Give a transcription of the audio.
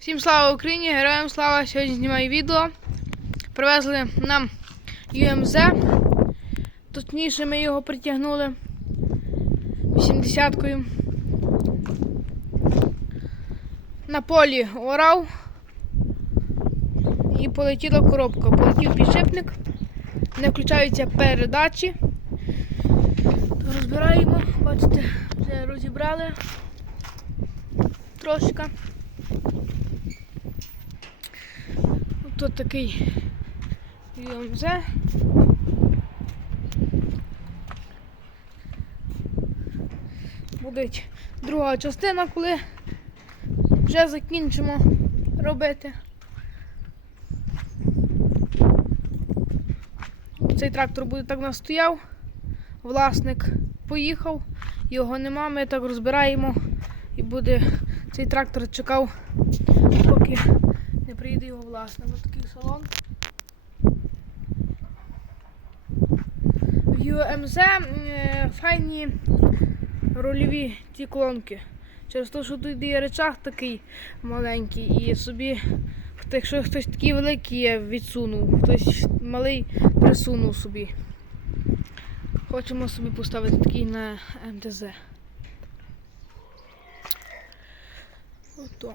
Всім слава Україні, героям слава! Сьогодні знімаю відео. Привезли нам UMZ. Точніше ми його притягнули 80-кою. На полі орав і полетіла коробка. Полетів підшипник, не включаються передачі. Розбираємо, бачите, вже розібрали трошки. Тут такий ЮМЗ. Буде друга частина, коли вже закінчимо робити. Цей трактор буде так настояв. Власник поїхав, його нема, ми так розбираємо і буде цей трактор чекав, поки приїде його власник. Ось такий салон. В UMZ е, файні рольові ті колонки. Через те, що тут є речах такий маленький, і собі, якщо хтось такий великий відсунув, хтось малий присунув собі. Хочемо собі поставити такий на МТЗ. Ото.